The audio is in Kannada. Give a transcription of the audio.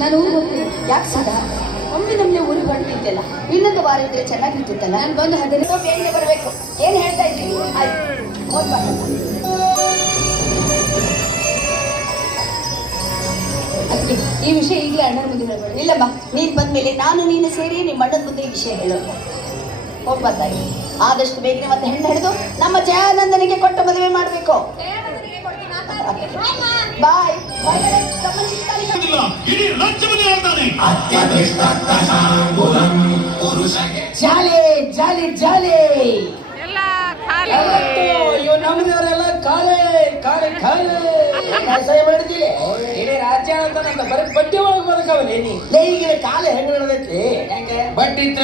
ನಾನು ಯಾಕೆ ಸದಾ ಒಮ್ಮೆ ನಮ್ಮನೆ ಊರಿಗೆ ಹೊರಟಿದ್ದೆಲ್ಲ ಇನ್ನೊಂದು ವಾರ ಇದ್ರೆ ಚೆನ್ನಾಗಿರ್ತಿತ್ತಲ್ಲ. ನಾನು ಬಂದು 15 ಬೇಗನೆ ಬರಬೇಕು. ಏನು ಹೇಳ್ತಾ ಇದ್ದೀನಿ? ಅದಕ್ಕೆ ಈ ವಿಷಯ ಈಗಲೇ ಅಣ್ಣನ ಮುಂದೆ ಹೇಳ್ಬೇಡ. ಇಲ್ಲಮ್ಮ, ನೀನು ಬಂದ್ಮೇಲೆ ನೀನು ಸೇರಿ ನಿಮ್ಮ ಅಣ್ಣನ ಮುಂದೆ ಈ ವಿಷಯ ಹೇಳೋದು. ಹೋಗ್ಬಾರ್ದಾಗಿ ಆದಷ್ಟು ಬೇಗನೆ ಮತ್ತೆ ಹೆಣ್ಣು ಹಿಡಿದು ನಮ್ಮ ಜಯಾನಂದನಿಗೆ ಕೊಟ್ಟ ಮದುವೆ ಮಾಡಬೇಕು. ಬಾಯ್. ಜಾಲಿ ಜಾಲಿ ಜಾಲಿ ಇವ್ ನಮ್ಮದವರೆಲ್ಲ ಕಾಲೇ ಕಾಲೇ ಕಾಲೇ ಮಾಡಿದಿಲ್ಲ. ಇಡೀ ರಾಜ್ಯ ಅಂತ ಬರೀ ಬಟ್ಟೆ ಒಳಗೆ ಬದುಕವಲ್ಲ. ಈಗಿನ ಕಾಲ ಹೆಂಗ್ ನಡೆದೈತಿ? ಬಟ್ಟೆ